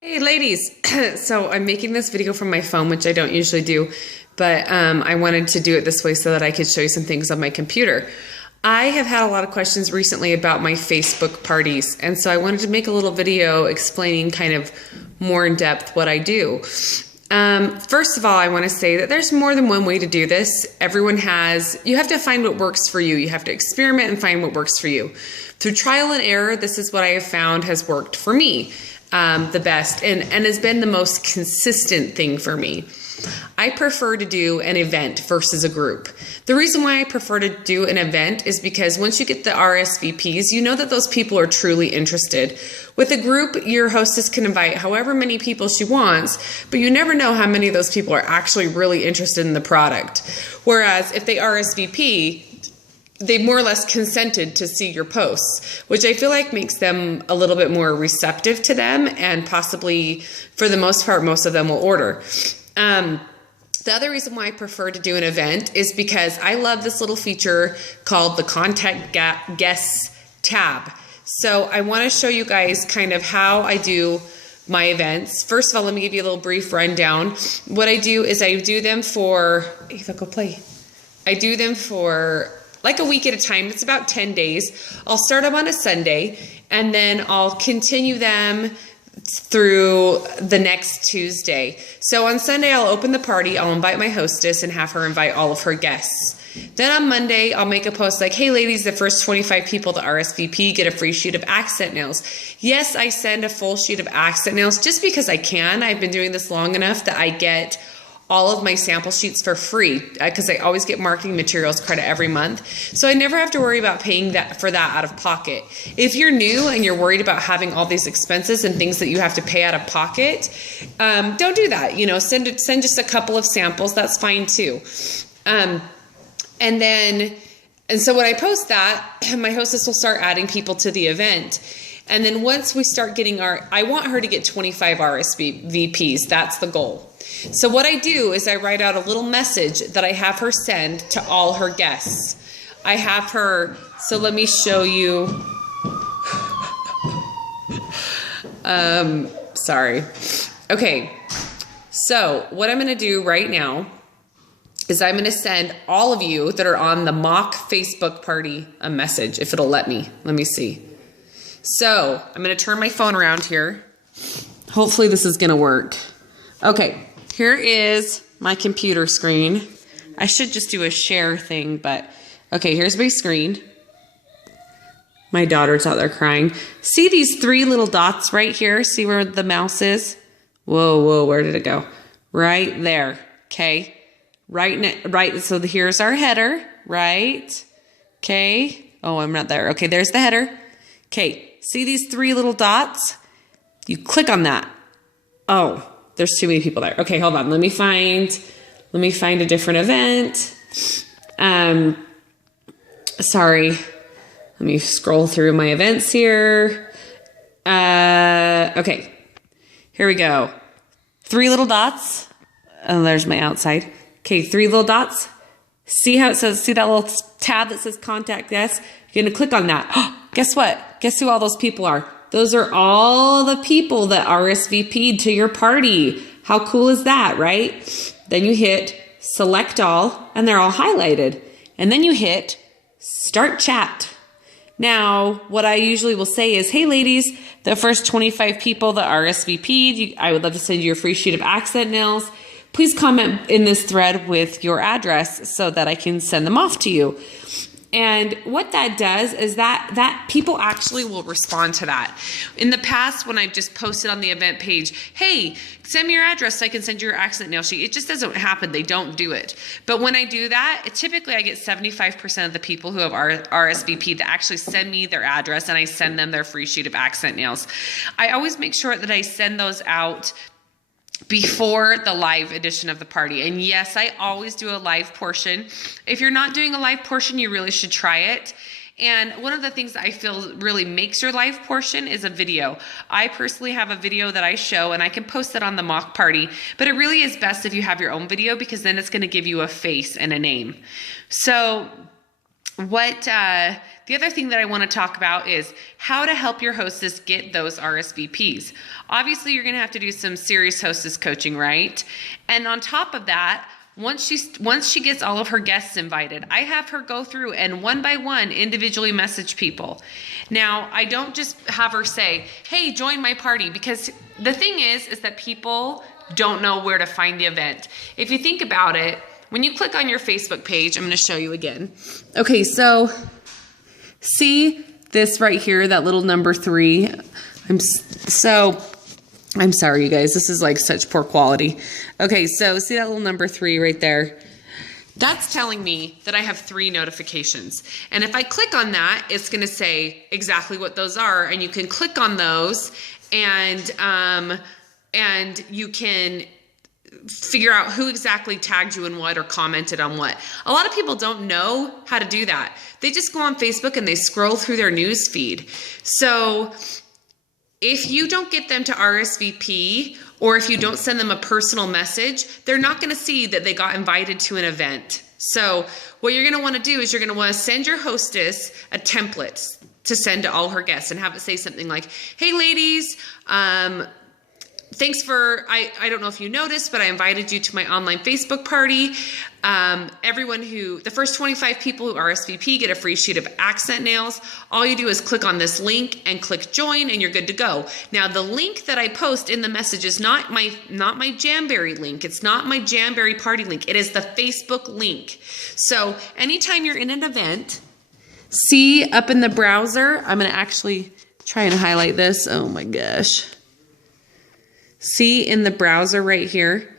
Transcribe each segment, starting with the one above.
Hey ladies, so I'm making this video from my phone, which I don't usually do, but I wanted to do it this way so that I could show you some things on my computer. I have had a lot of questions recently about my Facebook parties, and so I wanted to make a little video explaining kind of more in depth what I do. First of all, I want to say that there's more than one way to do this. You have to find what works for you. You have to experiment and find what works for you. Through trial and error, this is what I have found has worked for me the best and has been the most consistent thing for me. I prefer to do an event versus a group. The reason why I prefer to do an event is because once you get the RSVPs, you know that those people are truly interested. With a group, your hostess can invite however many people she wants, but you never know how many of those people are actually really interested in the product. Whereas if they RSVP, they more or less consented to see your posts, which I feel like makes them a little bit more receptive to them, and possibly, for the most part, most of them will order. The other reason why I prefer to do an event is because I love this little feature called the Contact Guests tab. So I want to show you guys kind of how I do my events. First of all, let me give you a little brief rundown. What I do is I do them for, Ava, go play. I do them for like a week at a time. It's about 10 days. I'll start them on a Sunday, and then I'll continue them through the next Tuesday. So on Sunday, I'll open the party. I'll invite my hostess and have her invite all of her guests. Then on Monday, I'll make a post like, hey ladies, the first 25 people to RSVP get a free sheet of accent nails. Yes, I send a full sheet of accent nails just because I can. I've been doing this long enough that I get all of my sample sheets for free because I always get marketing materials credit every month. So I never have to worry about paying for that out of pocket. If you're new and you're worried about having all these expenses and things that you have to pay out of pocket, don't do that. You know, send just a couple of samples. That's fine too. And so when I post that, my hostess will start adding people to the event. And then once we start getting I want her to get 25 RSVPs. That's the goal. So what I do is I write out a little message that I have her send to all her guests. I have her, so let me show you. Sorry. Okay. So what I'm going to do right now is I'm going to send all of you that are on the mock Facebook party a message, if it'll let me. Let me see. So I'm going to turn my phone around here. Hopefully this is going to work. Okay. Here is my computer screen. I should just do a share thing, but okay, here's my screen. My daughter's out there crying. See these three little dots right here? See where the mouse is? Whoa, where did it go? Right there, okay? Right, so here's our header, right? Okay, oh, I'm not there. Okay, there's the header. Okay, see these three little dots? You click on that. Oh. There's too many people there. Okay, hold on. Let me find a different event. Sorry. Let me scroll through my events here. Okay. Here we go. Three little dots. Oh, there's my outside. Okay, three little dots. See how it says, see that little tab that says Contact Us? You're going to click on that. Oh, guess what? Guess who all those people are? Those are all the people that RSVP'd to your party. How cool is that, right? Then you hit select all, and they're all highlighted. And then you hit start chat. Now, what I usually will say is, hey ladies, the first 25 people that RSVP'd, I would love to send you a free sheet of accent nails. Please comment in this thread with your address so that I can send them off to you. And what that does is that people actually will respond to that. In the past, when I've just posted on the event page, hey, send me your address so I can send you your accent nail sheet, it just doesn't happen. They don't do it. But when I do that, typically I get 75% of the people who have RSVP that actually send me their address, and I send them their free sheet of accent nails. I always make sure that I send those out before the live edition of the party. And yes, I always do a live portion. If you're not doing a live portion, you really should try it. And one of the things that I feel really makes your live portion is a video. I personally have a video that I show, and I can post it on the mock party, but it really is best if you have your own video, because then it's going to give you a face and a name. So the other thing that I want to talk about is how to help your hostess get those RSVPs. Obviously, you're going to have to do some serious hostess coaching, right? And on top of that, once she gets all of her guests invited, I have her go through and one by one individually message people. Now, I don't just have her say, hey, join my party, because the thing is that people don't know where to find the event. If you think about it, when you click on your Facebook page, I'm going to show you again. Okay, so see this right here, that little number 3. I'm sorry, you guys. This is like such poor quality. Okay, so see that little number 3 right there? That's telling me that I have 3 notifications. And if I click on that, it's going to say exactly what those are. And you can click on those and you can figure out who exactly tagged you in what or commented on what. A lot of people don't know how to do that. They just go on Facebook and they scroll through their news feed. So if you don't get them to RSVP, or if you don't send them a personal message, they're not going to see that they got invited to an event. So what you're going to want to do is you're going to want to send your hostess a template to send to all her guests and have it say something like, hey ladies, thanks for, I don't know if you noticed, but I invited you to my online Facebook party. The first 25 people who RSVP get a free sheet of accent nails. All you do is click on this link and click join and you're good to go. Now the link that I post in the message is not my Jamberry link. It's not my Jamberry party link. It is the Facebook link. So anytime you're in an event, see up in the browser, I'm going to actually try and highlight this. Oh my gosh. See in the browser right here,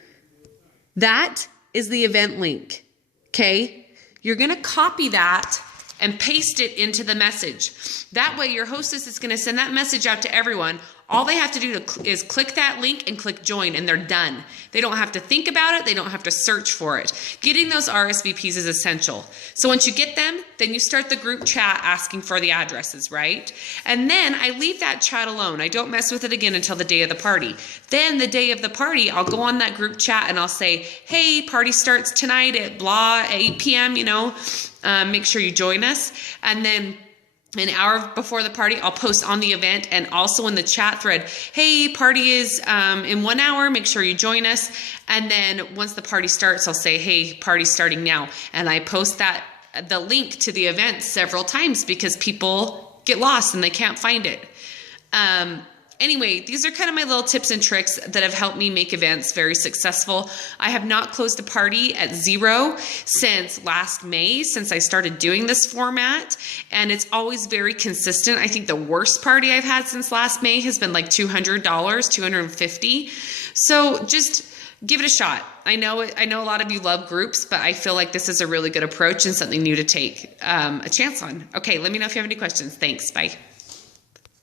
that is the event link, okay? You're going to copy that and paste it into the message. That way your hostess is going to send that message out to everyone. All they have to do is click that link and click join and they're done. They don't have to think about it. They don't have to search for it. Getting those RSVPs is essential. So once you get them, then you start the group chat asking for the addresses, right? And then I leave that chat alone. I don't mess with it again until the day of the party. Then the day of the party, I'll go on that group chat and I'll say, hey, party starts tonight at blah, 8 p.m., make sure you join us. And then an hour before the party, I'll post on the event and also in the chat thread, hey, party is in 1 hour, make sure you join us. And then once the party starts, I'll say, hey, party's starting now. And I post the link to the event several times because people get lost and they can't find it. Anyway, these are kind of my little tips and tricks that have helped me make events very successful. I have not closed a party at 0 since last May, since I started doing this format, and it's always very consistent. I think the worst party I've had since last May has been like $200, $250. So just give it a shot. I know a lot of you love groups, but I feel like this is a really good approach and something new to take a chance on. Okay, let me know if you have any questions. Thanks. Bye.